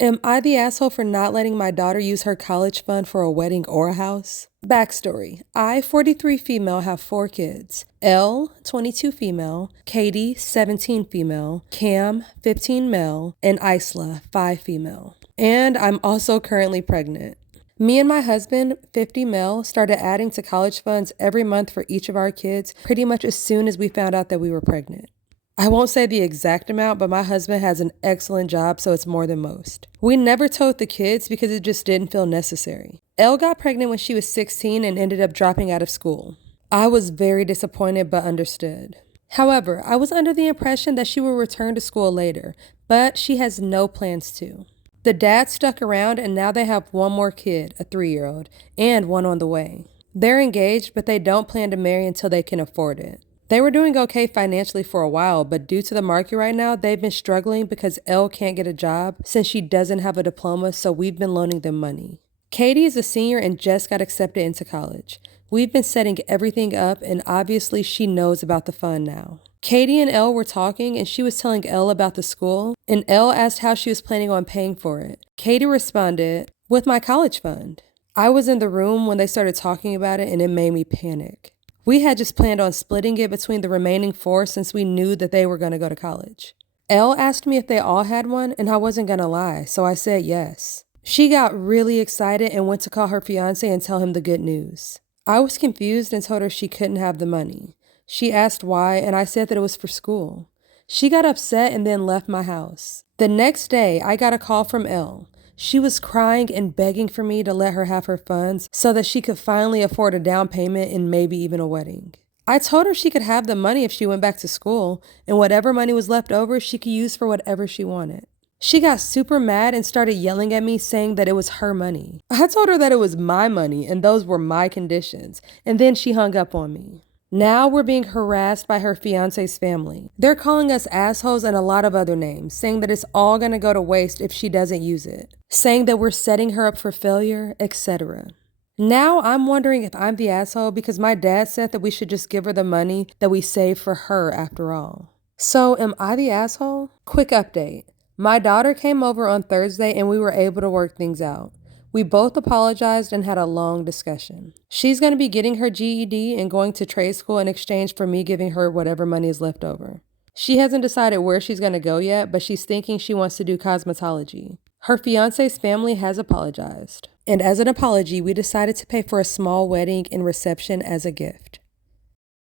Am I the asshole for not letting my daughter use her college fund for a wedding or a house? Backstory. I, 43 female, have 4 kids. L, 22 female, Katie, 17 female, Cam, 15 male, and Isla, 5 female. And I'm also currently pregnant. Me and my husband, 50 male, started adding to college funds every month for each of our kids pretty much as soon as we found out that we were pregnant. I won't say the exact amount, but my husband has an excellent job, so it's more than most. We never told the kids because it just didn't feel necessary. Elle got pregnant when she was 16 and ended up dropping out of school. I was very disappointed but understood. However, I was under the impression that she would return to school later, but she has no plans to. The dad stuck around and now they have one more kid, a 3-year-old, and one on the way. They're engaged, but they don't plan to marry until they can afford it. They were doing okay financially for a while, but due to the market right now, they've been struggling because Elle can't get a job since she doesn't have a diploma, so we've been loaning them money. Katie is a senior and just got accepted into college. We've been setting everything up, and obviously she knows about the fund now. Katie and Elle were talking, and she was telling Elle about the school, and Elle asked how she was planning on paying for it. Katie responded, "With my college fund." I was in the room when they started talking about it, and it made me panic. We had just planned on splitting it between the remaining 4 since we knew that they were going to go to college. Elle asked me if they all had one, and I wasn't going to lie, so I said yes. She got really excited and went to call her fiance and tell him the good news. I was confused and told her she couldn't have the money. She asked why, and I said that it was for school. She got upset and then left my house. The next day, I got a call from Elle. She was crying and begging for me to let her have her funds so that she could finally afford a down payment and maybe even a wedding. I told her she could have the money if she went back to school, and whatever money was left over, she could use for whatever she wanted. She got super mad and started yelling at me saying that it was her money. I told her that it was my money and those were my conditions, and then she hung up on me. Now we're being harassed by her fiance's family. They're calling us assholes and a lot of other names, saying that it's all gonna go to waste if she doesn't use it, saying that we're setting her up for failure, etc. Now I'm wondering if I'm the asshole because my dad said that we should just give her the money that we saved for her after all. So am I the asshole? Quick update. My daughter came over on Thursday and we were able to work things out. We both apologized and had a long discussion. She's going to be getting her GED and going to trade school in exchange for me giving her whatever money is left over. She hasn't decided where she's going to go yet, but she's thinking she wants to do cosmetology. Her fiance's family has apologized. And as an apology, we decided to pay for a small wedding and reception as a gift.